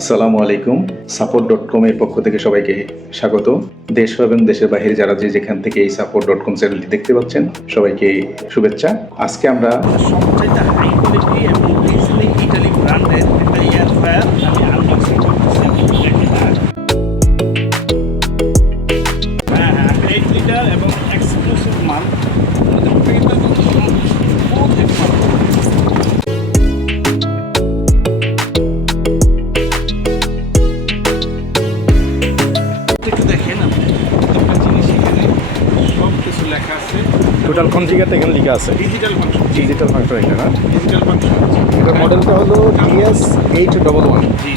আসসালামু আলাইকুম। সাপোর্ট.com এর পক্ষ থেকে সবাইকে স্বাগত। দেশ এবং দেশের বাইরে যারা যেখান থেকে এই সাপোর্ট.com চ্যানেলটি দেখতে পাচ্ছেন সবাইকে শুভেচ্ছা। আজকে আমরা সবচাইতে হাই কোয়ালিটি এবং ডিসনি ইটালি ব্র্যান্ডের একটা এয়ার ফ্রায়ার আমি আনবক্সিং করতেছি। হ্যাঁ 8 লিটার এবং এক্সক্লুসিভ মাল একটু দেখেন আপনি একটা জিনিস এখানে সব কিছু লেখা আছে। টোটাল কনফিগার এখানে লেখা আছে ডিজিটাল ফাংশন এটা না ডিজিটাল ফাংশন এটার মডেলটা হলো DS811 G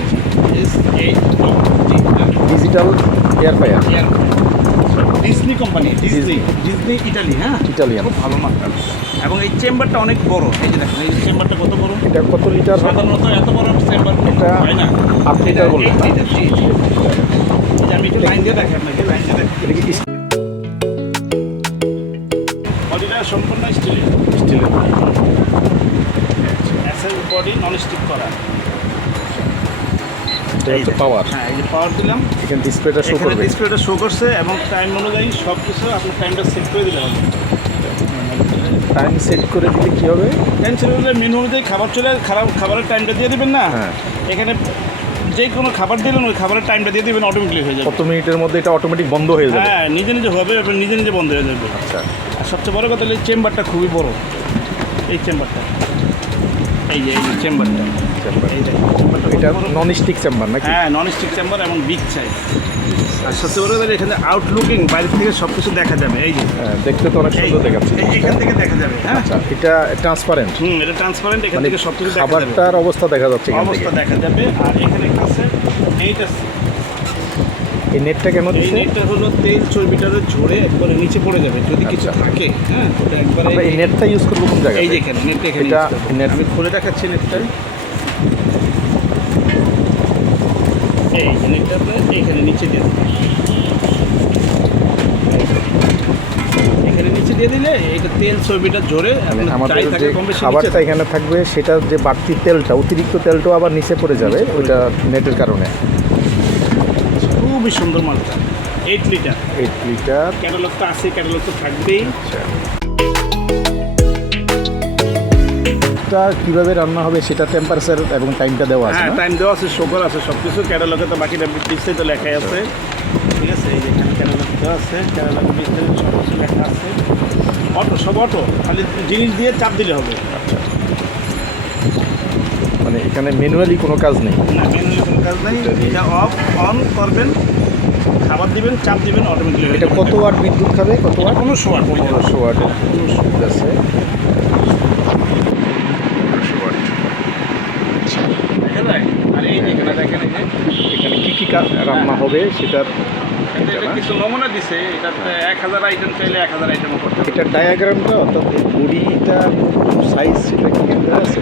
S8 digital air fryer Disney company Disney Italy. হ্যাঁ ইটালিয়ান খুব ভালো মাত্রা এবং এই চেম্বারটা অনেক বড়। এই যে দেখেন এই চেম্বারটা কত বড়। এটা কত লিটার? সাধারণত এত বড় চেম্বার এটা হয় না। 8 লিটার বলতে জি আমি একটু লাইন দিয়ে দেখেন আপনাকে লাইন দিয়ে দেখেন। এটা কি বডিটা সম্পূর্ণ স্টিলের এসএল বডি নন স্টিক করা। এটা পাওয়ার? হ্যাঁ এই যে পাওয়ার দিলাম, এখানে ডিসপ্লেটা শো করবে। ডিসপ্লেটা শো করছে এবং টাইম অনুযায়ী সব কিছু আপনার টাইমটা সেট করে দিলে হবে। টাইম সেট করে দিলে কি হবে? টাইম সেট করলে মেনু অনুযায়ী খাবার চলে খাবারের টাইমটা দিয়ে দিবেন না। হ্যাঁ এখানে যে কোনো খাবার দিলেন ওই খাবারের টাইমটা দিয়ে দিবেন, অটোমেটিক হয়ে যাবে। কত মিনিটের মধ্যে এটা অটোমেটিক বন্ধ হয়ে যাবে? হ্যাঁ নিজে হবে এবং নিজে বন্ধ হয়ে যাবে। আচ্ছা আর সবচেয়ে বড় কথা হলো এই চেম্বারটা খুবই বড়। এই চেম্বারটা এই চেম্বারটা এটা নন স্টিক চেম্বার নাকি? হ্যাঁ নন স্টিক চেম্বার এবং বিগ সাইজ। আর সবচেয়ে বড় কথা এখানে আউটলুকিং বাইরে থেকে সব কিছু দেখা যাবে। এই যে দেখতে তো অনেক সুন্দর দেখাচ্ছে। এখান থেকে দেখা যাবে। হ্যাঁ আচ্ছা এটা ট্রান্সপারেন্ট? এটা ট্রান্সপারেন্ট। এখান থেকে সব কিছু দেখা যাবে, খাবারটার অবস্থা দেখা যাচ্ছে এখান থেকে। অবস্থা দেখা যাবে। আর এখানে একটা আছে এইটা, এই নেটটা কেন এই নেটটা হলো তেল চর্বিটারে ঝরে একবারে নিচে পড়ে যাবে যদি কিছু থাকে। হ্যাঁ ওটা একবারে এই নেটটা ইউজ করব কোন জায়গায়? এই যে এখানে নেটটা এখানে এটা নেট আমি খুলে দেখাচ্ছি নেটটা। এই যে নেটটা এখানে নিচে দিয়ে দিন। এখানে নিচে দিয়ে দিলে এটা তেল চর্বিটা ঝরে আমাদের যে খাবারটা এখানে থাকবে সেটা যে বাড়তি তেলটা অতিরিক্ত তেলটাও আবার নিচে পড়ে যাবে ওইটা নেটের কারণে। খুবই সুন্দর মাত্রা। 8 লিটার ক্যাটালগ তো আছে, ক্যাটালগ তো থাকবেই। আচ্ছা এটা কীভাবে রান্না হবে সেটা টেম্পারেচার এবং টাইমটা দেওয়া আছে? হ্যাঁ টাইম দেওয়া আছে, শোকর আছে, সব কিছু ক্যাটালগে তো বাকিটা পিছিয়ে তো লেখাই আছে। ঠিক আছে এই যে এখানে ক্যাটালগ দেওয়া আছে, ক্যাটালগের পিছিয়ে সব কিছু লেখা আছে। অটো খালি জিনিস দিয়ে চাপ দিলে হবে। আচ্ছা মানে এখানে ম্যানুয়ালি কোনো কাজ নেই? না ম্যানুয়ালি কোনো কাজ নেই। এটা অফ অন করবেন, খাবার দিবেন, চাপ দিবেন, অটোমেটিক। এটা কত ওয়াট বিদ্যুৎ খাবে? কত ওয়াট? 1500 ওয়াট। 1500 ওয়াট আছে। আর এই যে এখানে দেখেন এই যে এখানে কী রান্না হবে সেটার এটা কিছু নমুনা দিছে। এটাতে 1000 আইটেম চাইলে 1000 আইটেম করতে হবে। এটা ডায়াগ্রামটা অর্থাৎ বডিটা সাইজ সেটা কি আছে?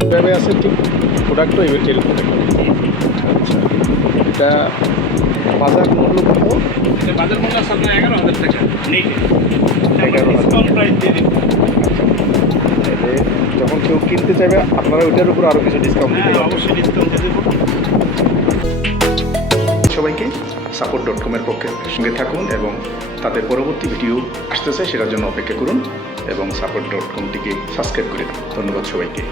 কিভাবে আছে ঠিক প্রোডাক্টও এবার টেল করে। আচ্ছা এটা বাজার মূল্য কত? বাজার মূল্য আছে আপনার 11,000 টাকা নেটে। 11,000 ডিসকাউন্ট প্রাইস দিয়ে দিন। যখন কেউ কিনতে চাইবে আপনারা ওইটার উপর আরও কিছু ডিসকাউন্ট দিতে পারবেন। অবশ্যই ডিসকাউন্ট দিয়ে দেবো। সবাইকে সাপোর্ট.com এর পক্ষে সঙ্গে থাকুন এবং তাদের পরবর্তী ভিডিও আসতেছে সেটার জন্য অপেক্ষা করুন এবং সাপোর্ট.com টিকে সাবস্ক্রাইব করে দিন। ধন্যবাদ সবাইকে।